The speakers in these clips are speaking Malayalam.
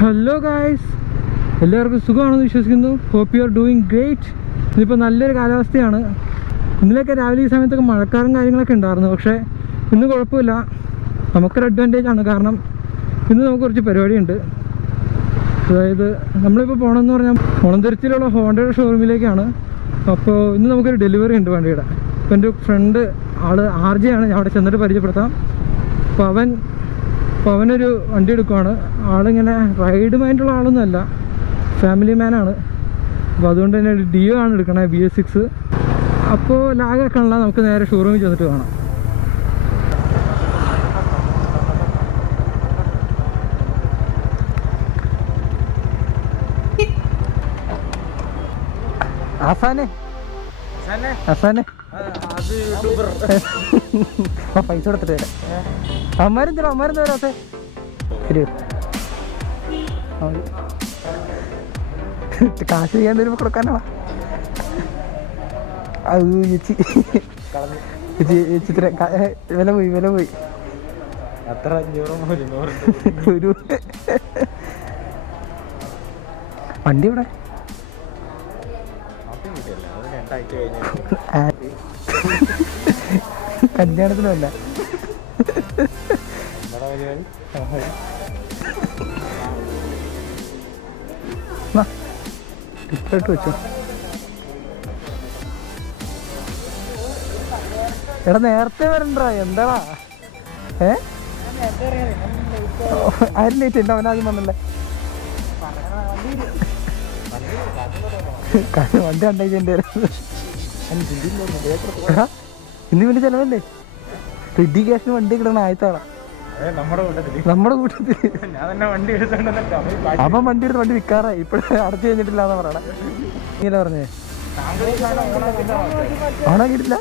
ഹലോ ഗായ്സ്, എല്ലാവർക്കും സുഖമാണെന്ന് വിശ്വസിക്കുന്നു. Hope you are doing great. ഇതിപ്പോൾ നല്ലൊരു കാലാവസ്ഥയാണ്. ഇന്നലെയൊക്കെ രാവിലെ ഈ സമയത്തൊക്കെ മഴക്കാറും കാര്യങ്ങളൊക്കെ ഉണ്ടായിരുന്നു. പക്ഷേ ഇന്ന് കുഴപ്പമില്ല, നമുക്കൊരു അഡ്വാൻറ്റേജ് ആണ്. കാരണം ഇന്ന് നമുക്ക് കുറച്ച് പരിപാടിയുണ്ട്. അതായത് നമ്മളിപ്പോൾ പോകണമെന്ന് പറഞ്ഞാൽ മുളന്തുരുത്തിയിലുള്ള ഹോണ്ടയുടെ ഷോറൂമിലേക്കാണ്. അപ്പോൾ ഇന്ന് നമുക്കൊരു ഡെലിവറി ഉണ്ട് വണ്ടിയുടെ. അപ്പോൾ എൻ്റെ ഫ്രണ്ട് ആൾ RJ ആണ്, ഞാൻ അവിടെ ചെന്നിട്ട് പരിചയപ്പെടുത്താം. അപ്പോൾ അവനൊരു വണ്ടി എടുക്കുവാണ്. ആളിങ്ങനെ റൈഡ് മൈൻഡുള്ള ആളൊന്നുമല്ല, ഫാമിലി മാനാണ്. അപ്പോൾ അതുകൊണ്ട് തന്നെ ഡിയോ ആണ് എടുക്കണേ, BS6. അപ്പോൾ ലാഗൊക്കെയുള്ള നമുക്ക് നേരെ ഷോറൂമിൽ ചെന്നിട്ട് കാണാം. ഹസാനെ പൈസ കൊടുത്തിട്ട് വരാം. അമ്മാരെന്താ വരാത്തെ? കാശ് ചെയ്യാൻ വരുമ്പോ കൊടുക്കാനാണോ? അത് ചേച്ചി വില പോയി അത്ര ഒരു വണ്ടി ഇവിടെ കല്യാണത്തിനല്ല, ടിക്കറ്റ് വെച്ചു. എടാ നേരത്തെ വരണ്ടാ, എന്താടാ? ആരും ലേറ്റ് ഉണ്ടോ? അവനാദ്യം വന്നല്ലേ. വണ്ടി കണ്ടേന്റെ ഇന്ന് വേണ്ടി ചെലവല്ലേ? റെഡി ക്യാഷിന് വണ്ടി കിട്ടണ ആയത്താളാ നമ്മുടെ കൂട്ടത്തില്. അവൻ വണ്ടി എടുത്ത് വണ്ടി വിൽക്കാറായി, ഇപ്പഴും അടച്ചു കഴിഞ്ഞിട്ടില്ല എന്നാ പറയണേ. നീല പറഞ്ഞേ ഓണാക്കിയിട്ടില്ല,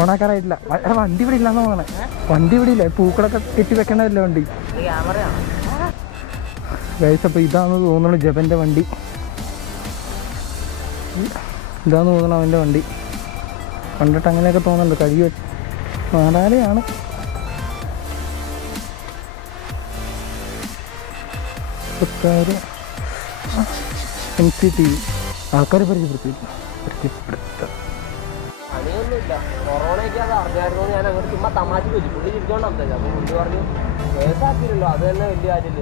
ഓണാക്കാറായിട്ടില്ല. വണ്ടി ഇവിടെ ഇല്ലാന്ന് പറയണേ. വണ്ടി ഇവിടെ ഇല്ല, പൂക്കളൊക്കെ കെട്ടി വെക്കണതല്ലേ വണ്ടി. ഗൈസ്, അപ്പോൾ ഇതാന്ന് തോന്നുന്നു ജപൻ്റെ വണ്ടി. ഇതാന്ന് തോന്നണം അവൻ്റെ വണ്ടി. കണ്ടിട്ട് അങ്ങനെയൊക്കെ തോന്നുന്നുണ്ട്. കഴുകി വെച്ച് നാടാലയാണ്. MCTV ആൾക്കാരെ പരിചയപ്പെടുത്ത പണിയൊന്നുമില്ല. കൊറോണയൊക്കെ അത് അറിഞ്ഞായിരുന്നു. ഞാൻ അങ്ങോട്ട് ചുമ്മാ തമാശ വെച്ചു. പുള്ളി ചിരിച്ചോണ്ട് സംസാരിച്ചു. അപ്പോൾ പുള്ളി പറഞ്ഞു കേസാക്കിയില്ലല്ലോ, അത് തന്നെ വലിയ കാര്യമില്ല.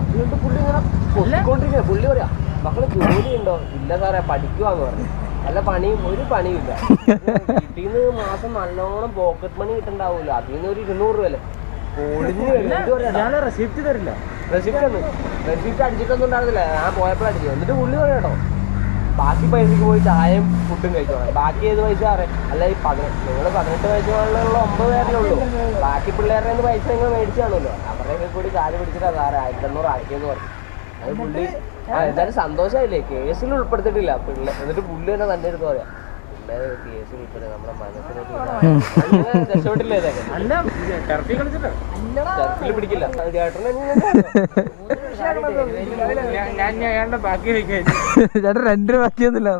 അതുകൊണ്ട് പുള്ളി ഇങ്ങനെ പൊട്ടിക്കൊണ്ടിരിക്കുക. പുള്ളി പറയാ, മക്കള് ജോലി ഉണ്ടോ? ഇല്ല സാറേ, പഠിക്കുവാന്ന് പറഞ്ഞു. അല്ല പണിയും ഒരു പണിയില്ല. വീട്ടിൽ നിന്ന് മാസം നല്ലോണം പോക്കറ്റ് മണി കിട്ടുന്നുണ്ടാവൂല്ലോ, അതിൽ നിന്ന് ഒരു 200 രൂപ അല്ലേ ഞാൻ റെസിപ്റ്റ് തരില്ല. റെസിപ്റ്റ് അടിച്ചിട്ടൊന്നും ഉണ്ടായിരുന്നില്ല, ഞാൻ പോയപ്പോഴടിച്ചു. എന്നിട്ട് പുള്ളി പറയാം കേട്ടോ, ബാക്കി പൈസക്ക് പോയി ചായയും ഫുഡും കഴിച്ചോളാം. ബാക്കി ഏത് പൈസ സാറേ? അല്ല ഈ നിങ്ങൾ 18 വയസ്സുള്ള 9 പേരേ ഉള്ളൂ. ബാക്കി പിള്ളേരുടെ പൈസ നിങ്ങൾ മേടിച്ചു കാണുമല്ലോ, അവരുടെ കൂടി കാല് പിടിച്ചിട്ടാ സാറേ 1200 ആക്കിയെന്ന് പറഞ്ഞു. അത് പുള്ളി എന്തായാലും സന്തോഷമായില്ലേ, കേസിൽ ഉൾപ്പെടുത്തിയിട്ടില്ല പിള്ളേർ. എന്നിട്ട് പുള്ളി തന്നെ തന്നെ എടുത്ത് പറയാം, പിള്ളേർ കേസിൽ ഉൾപ്പെടുത്തി നമ്മുടെ മനസ്സിലേക്ക് രക്ഷപ്പെട്ടില്ലേ? ടർഫിൽ പിടിക്കില്ല ചേട്ടൻ. ബാക്കി ചേട്ടൻ 2 രൂപ ബാക്കിയൊന്നുമില്ല.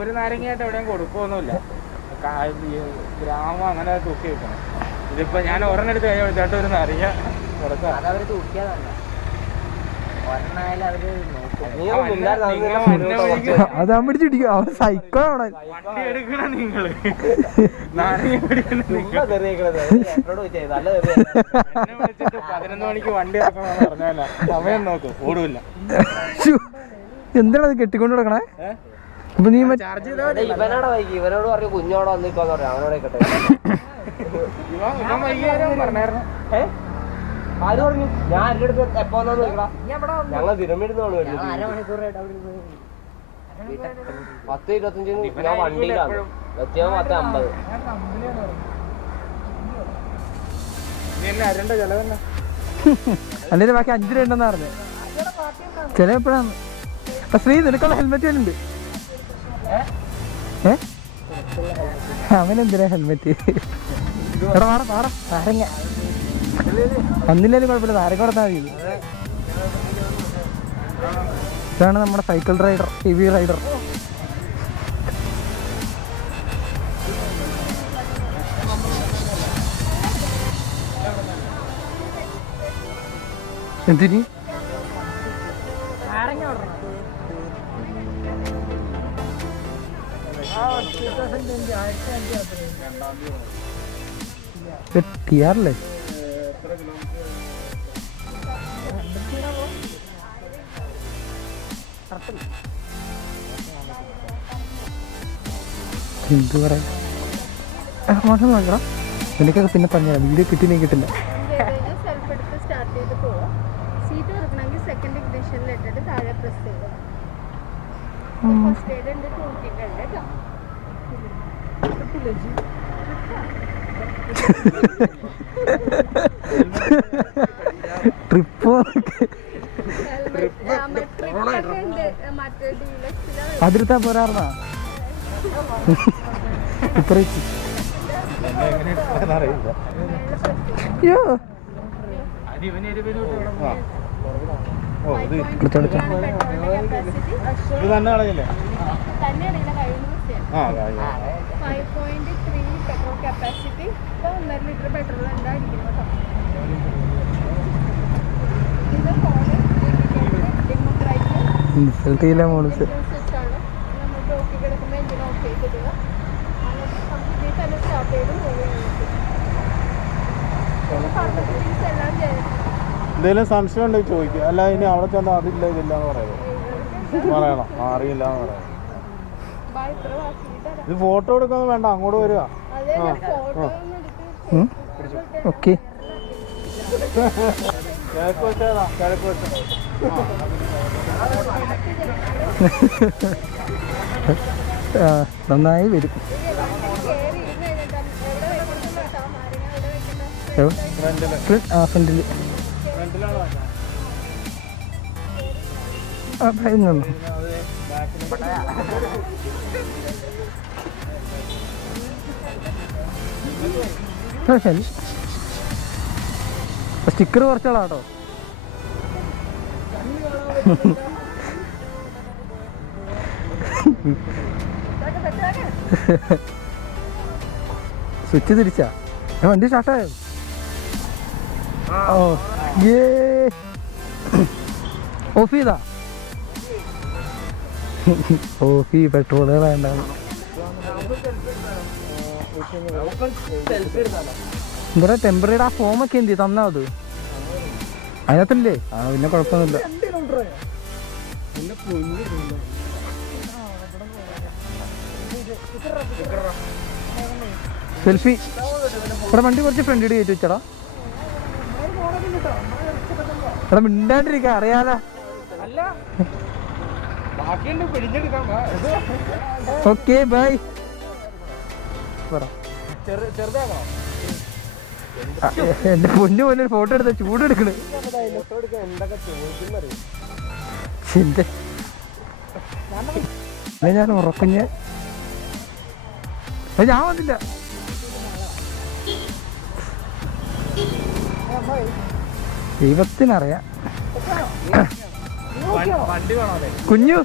ഒരു നാരങ്ങയായിട്ട് എവിടെയും കൊടുക്കുമൊന്നുമില്ല. ഗ്രാമം അങ്ങനെ തൂക്കി വെക്കണം. ഇതിപ്പോ ഞാൻ ഒരെണ്ണം എടുത്ത് കഴിഞ്ഞാൽ ചേട്ടൻ ഒരു നാരങ്ങ കൊടുക്കാം. അതവര് തൂക്കിയതല്ല, അത് അവൻ പിടിച്ചിടിക്കും. അവൻ സൈക്കോ ആണ്. വണ്ടി എടുക്കണം നിങ്ങള്. 11 മണിക്ക് വണ്ടി ഇറക്കണമെന്ന് പറഞ്ഞാല സമയം നോക്കും, ഓടൂല്ല. എന്താണത് കെട്ടിക്കൊണ്ട് കിടക്കണേ? ഇപ്പൊ നീ ഇവനോട് വൈകി, ഇവനോട് പറഞ്ഞു കുഞ്ഞോടെ വന്നിക്കോന്ന് പറഞ്ഞു. അവനോടെ കേട്ടെ ഇവൻ വൈകിയാലും പറഞ്ഞായിരുന്നു. ആര് പറഞ്ഞു? ഞാൻ എൻ്റെ അടുത്ത് എപ്പോ നോക്കണം, ഞങ്ങൾ തിരുമ്മിടുന്നാണ്. 10-25 ഞാൻ വണ്ടിയിലാണ് എത്തിയാൽ 10-50. അല്ലെ ബാക്കി 5 രൂപ ഉണ്ടെന്നാ പറഞ്ഞത്. ചില എപ്പോഴാണ് ശ്രീ നിനക്കുള്ള ഹെൽമെറ്റ് ഉണ്ട്? അവനെന്തിനാ ഹെൽമെറ്റ്? എടാ പാടാ നാരങ്ങ വന്നില്ലേലും കുഴപ്പമില്ല, നാരങ്ങ കൊടുത്താൽ മതി. ഇതാണ് നമ്മുടെ സൈക്കിൾ റൈഡർ, ഹെവി റൈഡർ. എന്തിന് ടിയാറല്ലേ? എന്ത് പറയാ മോശം നോക്കടാ. എനിക്കൊക്കെ പിന്നെ പറഞ്ഞാൽ വീഡിയോ കിട്ടിയില്ലെങ്കിൽ കിട്ടില്ല. സെൽഫ് എടുത്ത് സ്റ്റാർട്ട് ചെയ്ത് പോവാം. സീറ്റ് തുറക്കണമെങ്കിൽ സെക്കൻഡ് ഇഗ്നിഷനിൽ ഇട്ടിട്ട് താഴെ പ്രസ് ചെയ്യുക. ഫസ്റ്റ് എയ്ഡ് ഉണ്ട്, ടൂൾ കിറ്റ് ഉണ്ട് കേട്ടോ. ട്രിപ്പോ മറ്റേ ഡീലക്സിലെ അതിർത്താ പോരാർന്നാ ഇപ്പറേക്ക്. അയ്യോ കപ്പാസിറ്റി തന്നെ കളയില്ലേ? തന്നെയാണ് കഴിയുന്ന 5.3 പെട്രോൾ കപ്പാസിറ്റി. ഇപ്പോൾ 1.5 ലിറ്റർ പെട്രോൾ എന്താ അടിക്കുന്നത് കേട്ടോ. ഇത് ഫോണ് ഇൻസൾട്ട് ചെയ്യില്ല മോളിസ്. സ്വിച്ചാണ്. നമ്മൾ ബ്ലോക്കിൽ കിടക്കുമ്പോൾ എഞ്ചിൻ ഓഫ് ചെയ്തിടുക. എന്നിട്ട് നമുക്ക് ഇതിൽ തന്നെ സ്റ്റാർട്ട് ചെയ്ത് പോവുകയാണ്. എല്ലാം ചെയ്യും. എന്തെങ്കിലും സംശയം ഉണ്ടെങ്കിൽ ചോദിക്കുക. അല്ല ഇനി അവിടെ ചെന്ന് അതില്ല ഇതില്ല എന്ന് പറയണം. അറിയില്ല എന്ന് പറയാം. ഇത് ഫോട്ടോ എടുക്കാന്ന് വേണ്ട, അങ്ങോട്ട് വരിക. ഓക്കെ കിഴക്ക് വെച്ചേതാ, കിഴക്ക് വെച്ച നന്നായി വരും. ഫ്രണ്ടില് സ്റ്റിക്കർ കുറച്ചാളാട്ടോ. സ്വിച്ച് തിരിച്ചാ വണ്ടി സ്റ്റാർട്ടായോ? ഓ ഓഫ് ചെയ്താ? ഓഫ് പെട്രോൾ വേണ്ട. എന്താ ടെമ്പററി ആ ഫോമൊക്കെ എന്ത് തന്നാ അത് അതിനകത്തല്ലേ? ആ പിന്നെ കുഴപ്പമൊന്നുമില്ല. സെൽഫി ഇവിടെ വണ്ടി കുറച്ച് ഫ്രണ്ടിൽ കയറ്റി വെച്ചടാ. ഇവിടെ മിണ്ടാണ്ടിരിക്ക അറിയാലോ. Okay bye. എന്റെ പൊന്നു പോലെ ഫോട്ടോ എടുത്ത ചൂടെടുക്കണ്. ഞാൻ ഉറക്കഞ്ഞ ഞാൻ വന്നില്ല. ദൈവത്തിനറിയാം. കുഞ്ഞു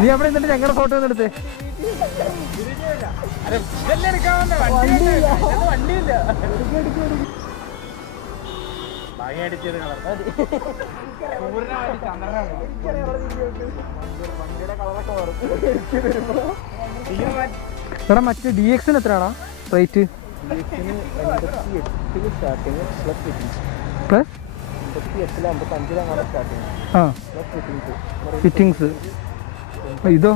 നീ അവിടെ നിന്നിട്ട് ഞങ്ങളുടെ ഫോട്ടോ ഒന്ന് എടുത്തേ. എടാ മറ്റേ DX-ന് എത്രയാടാ റേറ്റ്? പ്ലസ് ആ ഫിറ്റിങ്സ്. ഇതോ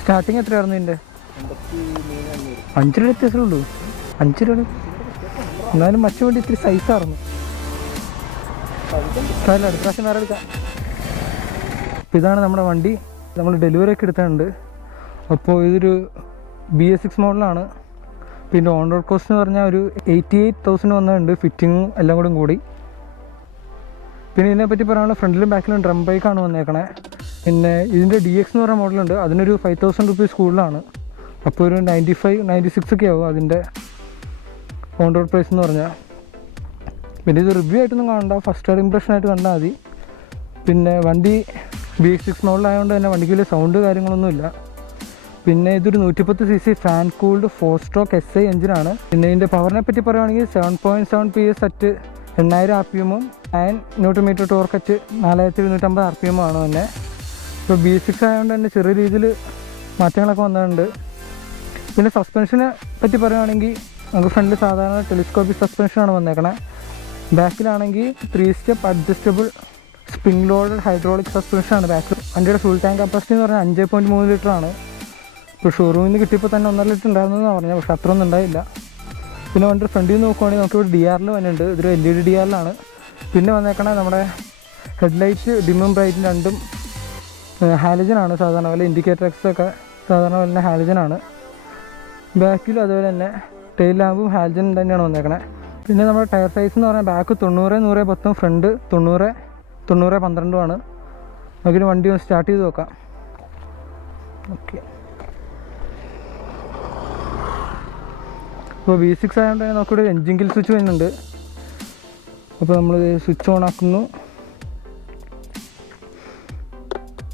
സ്റ്റാർട്ടിങ് എത്രയായിരുന്നു ഇതിൻ്റെ? 5 രൂപ വ്യത്യാസമേ ഉള്ളൂ. 5 രൂപ എന്നാലും മറ്റു വേണ്ടി ഇത്തിരി സൈസായിരുന്നു. അടുത്ത പ്രാവശ്യം വേറെ എടുക്കാം. അപ്പോൾ ഇതാണ് നമ്മുടെ വണ്ടി. നമ്മൾ ഡെലിവറി ഒക്കെ എടുത്തിട്ടുണ്ട്. അപ്പോൾ ഇതൊരു BS6 മോഡലാണ്. പിന്നെ ഓൺ റോഡ് കോസ്റ്റ് എന്ന് പറഞ്ഞാൽ ഒരു 88,000 വന്നിട്ടുണ്ട് ഫിറ്റിങ്ങും എല്ലാം കൂടി. പിന്നെ ഇതിനെപ്പറ്റി പറയാനുള്ള ഫ്രണ്ടിലും ബാക്കിലും ഡ്രം ബൈക്കാണ് വന്നേക്കണേ. പിന്നെ ഇതിൻ്റെ DX എന്ന് പറഞ്ഞ മോഡലുണ്ട്. അതിനൊരു 5,000 റുപ്പീസ് കൂടുതലാണ്. അപ്പോൾ ഒരു 95-96 ഒക്കെ ആവും അതിൻ്റെ ഓൺ റോഡ് പ്രൈസ് എന്ന് പറഞ്ഞാൽ. പിന്നെ ഇത് റിവ്യൂ ആയിട്ടൊന്നും കാണണ്ട, ഫസ്റ്റ് ഇംപ്രഷനായിട്ട് കണ്ടാൽ മതി. പിന്നെ വണ്ടി BS6 മോഡലായതുകൊണ്ട് തന്നെ വണ്ടിക്ക് വലിയ സൗണ്ട് കാര്യങ്ങളൊന്നുമില്ല. പിന്നെ ഇതൊരു 110cc fan cooled 4-stroke SI എഞ്ചിനാണ്. പിന്നെ ഇതിൻ്റെ പവറിനെ പറ്റി പറയുകയാണെങ്കിൽ 7.7 PS at 8000 RPM 9 Nm torque at 4250 RPM ആണ് തന്നെ. ഇപ്പോൾ B6 ആയതുകൊണ്ട് തന്നെ ചെറിയ രീതിയിൽ മാറ്റങ്ങളൊക്കെ വന്നിട്ടുണ്ട്. പിന്നെ സസ്പെൻഷനെ പറ്റി പറയുകയാണെങ്കിൽ നമുക്ക് ഫ്രണ്ടിൽ സാധാരണ ടെലിസ്കോപ്പിക് സസ്പെൻഷനാണ് വന്നേക്കണേ. ബാക്കിലാണെങ്കിൽ 3 step adjustable spring loaded hydraulic സസ്പെൻഷനാണ് ബാക്കിൽ. വണ്ടിയുടെ ഫുൾ ടാങ്ക് കപ്പാസിറ്റി എന്ന് പറഞ്ഞാൽ 5.3 ലിറ്ററാണ്. ഇപ്പോൾ ഷോറൂമിൽ നിന്ന് കിട്ടിയപ്പോൾ തന്നെ 1.5 ലിറ്റർ ഉണ്ടായിരുന്നെന്ന് പറഞ്ഞത്, പക്ഷേ അത്ര ഒന്നും ഉണ്ടായില്ല. പിന്നെ വണ്ടി ഫ്രണ്ടിൽ നിന്ന് നോക്കുവാണെങ്കിൽ നമുക്കിവിടെ DRL വന്നിട്ടുണ്ട്. ഇതൊരു LED DRL-ആണ്. പിന്നെ വന്നേക്കണേ നമ്മുടെ ഹെഡ്ലൈറ്റ് ഡിമ്മും ബ്രൈറ്റും രണ്ടും ഹാലജനാണ്. സാധാരണ പോലെ ഇൻഡിക്കേറ്റർ എക്സൊക്കെ സാധാരണ പോലെ ഹാലജനാണ്. ബാക്കിലും അതുപോലെ തന്നെ ടെയിൽ ലാമ്പും ഹാലജൻ തന്നെയാണ് വന്നേക്കണേ. പിന്നെ നമ്മുടെ ടയർ സൈസ് എന്ന് പറഞ്ഞാൽ ബാക്ക് 90/110 ഫ്രണ്ട് 90/12 നമുക്കിന് വണ്ടി ഒന്ന് സ്റ്റാർട്ട് ചെയ്ത് നോക്കാം. ഓക്കെ, ഇപ്പോൾ V6 ആയതുകൊണ്ട് തന്നെ നമുക്കിവിടെ എൻജിൻ കിൽ സ്വിച്ച് വരുന്നുണ്ട്. അപ്പോൾ നമ്മൾ സ്വിച്ച് ഓൺ ആക്കുന്നു.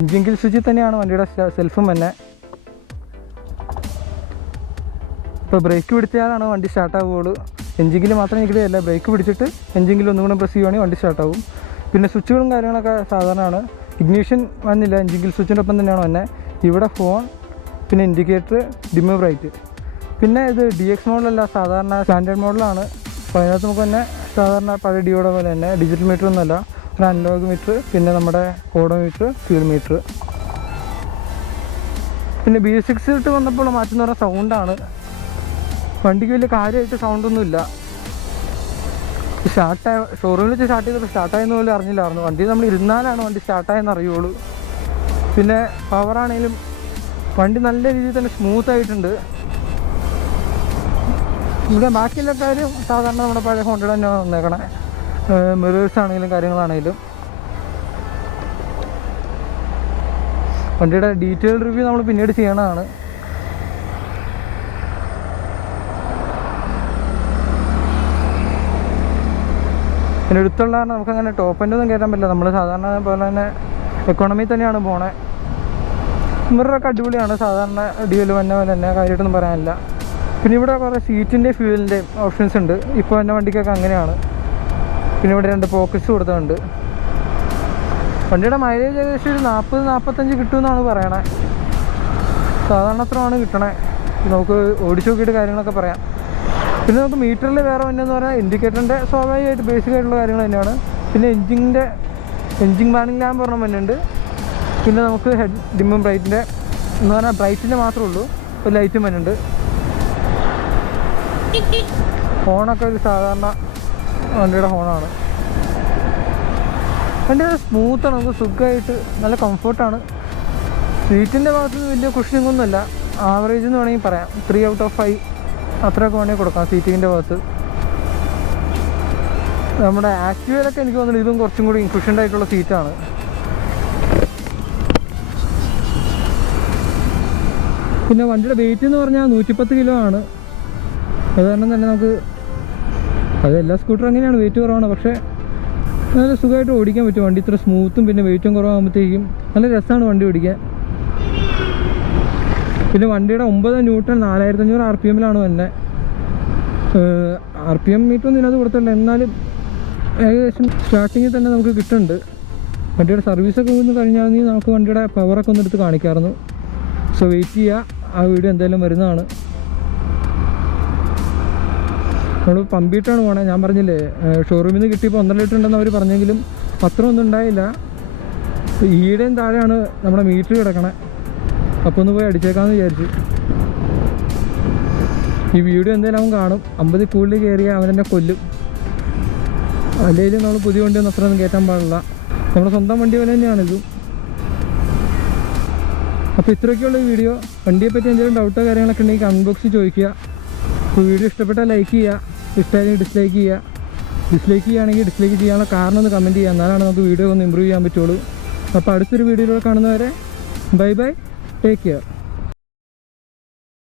എൻജിൻ കിൽ സ്വിച്ചിൽ തന്നെയാണ് വണ്ടിയുടെ സെൽഫും തന്നെ. ഇപ്പോൾ ബ്രേക്ക് പിടിച്ചാലാണ് വണ്ടി സ്റ്റാർട്ടാവുകയുള്ളൂ. എൻജിൻ കിൽ മാത്രം നിൽക്കുകയല്ല, ബ്രേക്ക് പിടിച്ചിട്ട് എൻജിൻ കിൽ ഒന്നും കൂടെ പ്രസ് ചെയ്യുവാണെങ്കിൽ വണ്ടി സ്റ്റാർട്ടാവും. പിന്നെ സ്വിച്ചുകളും കാര്യങ്ങളൊക്കെ സാധാരണയാണ്. ഇഗ്നീഷൻ വന്നില്ല, എൻജിൻ കിൽ സ്വിച്ചിൻ്റെ ഒപ്പം തന്നെയാണ് വന്നത്. ഇവിടെ ഫോൺ, പിന്നെ ഇൻഡിക്കേറ്റർ, ഡിമ്മ് ബ്രൈറ്റ്. പിന്നെ ഇത് DX മോഡലല്ല, സാധാരണ സ്റ്റാൻഡേർഡ് മോഡലാണ്. അപ്പോൾ അതിനകത്ത് നമുക്ക് തന്നെ സാധാരണ പഴയ ഡിയോടെ പോലെ തന്നെ ഡിജിറ്റൽ മീറ്റർ ഒന്നുമല്ല, ഒരു അനലോഗ് മീറ്റർ, പിന്നെ നമ്മുടെ ഓഡോമീറ്റർ, ഫ്യൂൽ മീറ്റർ. പിന്നെ B6 ഇട്ട് വന്നപ്പോൾ മാറ്റം എന്ന് പറഞ്ഞാൽ സൗണ്ടാണ്. വണ്ടിക്ക് വലിയ കാര്യമായിട്ട് സൗണ്ടൊന്നുമില്ല. ഷോറൂമിൽ വെച്ച് സ്റ്റാർട്ട് ചെയ്തപ്പോൾ സ്റ്റാർട്ടായെന്ന് പോലും അറിഞ്ഞില്ലായിരുന്നു. വണ്ടി നമ്മൾ ഇരുന്നാലാണ് വണ്ടി സ്റ്റാർട്ടായെന്ന് അറിയുള്ളൂ. പിന്നെ പവറാണെങ്കിലും വണ്ടി നല്ല രീതിയിൽ തന്നെ സ്മൂത്തായിട്ടുണ്ട്. ഇവിടെ ബാക്കിയുള്ള കാര്യം സാധാരണ നമ്മുടെ പഴയ ഹോണ്ടയുടെ തന്നെ വന്നേക്കണേ. മിറേഴ്സ് ആണെങ്കിലും കാര്യങ്ങളാണെങ്കിലും. വണ്ടിയുടെ ഡീറ്റെയിൽ റിവ്യൂ നമ്മൾ പിന്നീട് ചെയ്യണതാണ്. പിന്നെ എടുത്തുള്ള കാരണം നമുക്കങ്ങനെ ടോപ്പ് എൻഡ് ഒന്നും കയറ്റാൻ പറ്റില്ല. നമ്മൾ സാധാരണ പോലെ തന്നെ എക്കോണമി തന്നെയാണ് പോണേ. മിററൊക്കെ അടിപൊളിയാണ്. സാധാരണ DL വന്ന പോലെ തന്നെ, കാര്യമായിട്ടൊന്നും പറയാനില്ല. പിന്നെ ഇവിടെ കുറേ സീറ്റിൻ്റെ ഫ്യൂവലിൻ്റെയും ഓപ്ഷൻസ് ഉണ്ട്. ഇപ്പോൾ എൻ്റെ വണ്ടിക്കൊക്കെ അങ്ങനെയാണ്. പിന്നെ ഇവിടെ 2 പോക്കറ്റ്സ് കൊടുത്തിട്ടുണ്ട്. വണ്ടിയുടെ മൈലേജ് ഏകദേശം ഒരു 40-45 കിട്ടുമെന്നാണ് പറയണേ. സാധാരണ അത്രയാണ് കിട്ടണേ. നമുക്ക് ഓടിച്ചു നോക്കിയിട്ട് കാര്യങ്ങളൊക്കെ പറയാം. പിന്നെ നമുക്ക് മീറ്ററിൽ വേറെ വന്നെന്ന് പറഞ്ഞാൽ ഇൻഡിക്കേറ്ററിൻ്റെ സ്വാഭാവികമായിട്ട് ബേസിക് ആയിട്ടുള്ള കാര്യങ്ങൾ തന്നെയാണ്. പിന്നെ എൻജിൻ ബാനിങ് ലാമ്പ് ഒരെണ്ണം വന്നിട്ടുണ്ട്. പിന്നെ നമുക്ക് ഹെഡ് ഡിമ്മും ബ്രൈറ്റിൻ്റെ എന്ന് പറഞ്ഞാൽ ബ്രൈറ്റിൻ്റെ മാത്രമേ ഉള്ളൂ, ഒരു ലൈറ്റും വന്നിട്ടുണ്ട്. ഹോണൊക്കെ ഒരു സാധാരണ വണ്ടിയുടെ ഹോണാണ്. വണ്ടി സ്മൂത്താണ്, നമുക്ക് സുഖമായിട്ട് നല്ല കംഫർട്ടാണ്. സീറ്റിൻ്റെ ഭാഗത്ത് നിന്ന് വലിയ കുഷിങ്ങൊന്നുമില്ല, ആവറേജ് എന്ന് വേണമെങ്കിൽ പറയാം. 3 out of 5 അത്രയൊക്കെ വേണമെങ്കിൽ കൊടുക്കാം സീറ്റിങ്ങിൻ്റെ ഭാഗത്ത്. നമ്മുടെ ആക്റ്റീവയിലൊക്കെ എനിക്ക് തോന്നുന്നത് ഇതും കുറച്ചും കൂടി കുഷ്യൻഡ് ആയിട്ടുള്ള സീറ്റാണ്. പിന്നെ വണ്ടിയുടെ വെയിറ്റ് എന്ന് പറഞ്ഞാൽ 110 കിലോ ആണ്. അത് കാരണം തന്നെ നമുക്ക്, അത് എല്ലാ സ്കൂട്ടറും അങ്ങനെയാണ്, വെയിറ്റ് കുറവാണ്. പക്ഷേ നല്ല സുഖമായിട്ട് ഓടിക്കാൻ പറ്റും. വണ്ടി ഇത്ര സ്മൂത്തും പിന്നെ വെയിറ്റും കുറവാകുമ്പോഴത്തേക്കും നല്ല രസമാണ് വണ്ടി ഓടിക്കാൻ. പിന്നെ വണ്ടിയുടെ 9 ന്യൂട്ടൺ 4500 RPM-ലാണ് തന്നെ. RPM മീറ്ററൊന്നും ഇതിനകത്ത് കൊടുത്തിട്ടുണ്ട്, എന്നാലും ഏകദേശം സ്റ്റാർട്ടിങ്ങിൽ തന്നെ നമുക്ക് കിട്ടുന്നുണ്ട്. വണ്ടിയുടെ സർവീസൊക്കെ ഒന്ന് കഴിഞ്ഞാൽ നമുക്ക് വണ്ടിയുടെ പവറൊക്കെ ഒന്ന് എടുത്ത് കാണിക്കാമായിരുന്നു. സോ വെയിറ്റ് ചെയ്യുക, ആ വീഡിയോ എന്തായാലും വരുന്നതാണ്. നമ്മൾ പമ്പിയിട്ടാണ് പോകണേ. ഞാൻ പറഞ്ഞില്ലേ, ഷോറൂമിൽ നിന്ന് കിട്ടിയപ്പോൾ 1.5 ലിറ്റർ ഉണ്ടെന്ന് അവർ പറഞ്ഞെങ്കിലും അത്ര ഒന്നും ഉണ്ടായില്ല. ഈടെയും താഴെയാണ് നമ്മുടെ മീറ്റർ കിടക്കണേ. അപ്പോൾ ഒന്ന് പോയി അടിച്ചേക്കാമെന്ന് വിചാരിച്ചു. ഈ വീഡിയോ എന്തായാലും അവൻ കാണും. 50 കൂടുതൽ കയറിയാൽ അവൻ എന്നെ കൊല്ലും. അല്ലെങ്കിൽ നമ്മൾ പുതിയ വണ്ടിയൊന്നും അത്രയൊന്നും കയറ്റാൻ പാടില്ല. നമ്മുടെ സ്വന്തം വണ്ടി പോലെ തന്നെയാണിതും. അപ്പോൾ ഇത്രയൊക്കെയുള്ള വീഡിയോ. വണ്ടിയെപ്പറ്റി എന്തെങ്കിലും ഡൗട്ടോ കാര്യങ്ങളൊക്കെ ഉണ്ടെങ്കിൽ കമൻറ്റ് ബോക്സിൽ ചോദിക്കുക. അപ്പോൾ വീഡിയോ ഇഷ്ടപ്പെട്ടാൽ ലൈക്ക് ചെയ്യുക, ഇഷ്ടമായെങ്കിൽ ഡിസ്ലൈക്ക് ചെയ്യുക. ഡിസ്ലൈക്ക് ചെയ്യുകയാണെങ്കിൽ ഡിസ്ലൈക്ക് ചെയ്യാനുള്ള കാരണം ഒന്ന് കമൻറ്റ് ചെയ്യുക, എന്നാലാണ് നമുക്ക് വീഡിയോ ഒന്ന് ഇമ്പ്രൂവ് ചെയ്യാൻ പറ്റുള്ളൂ. അപ്പോൾ അടുത്തൊരു വീഡിയോയിലൂടെ കാണുന്നവരെ ബൈ ബൈ, ടേക്ക് കെയർ.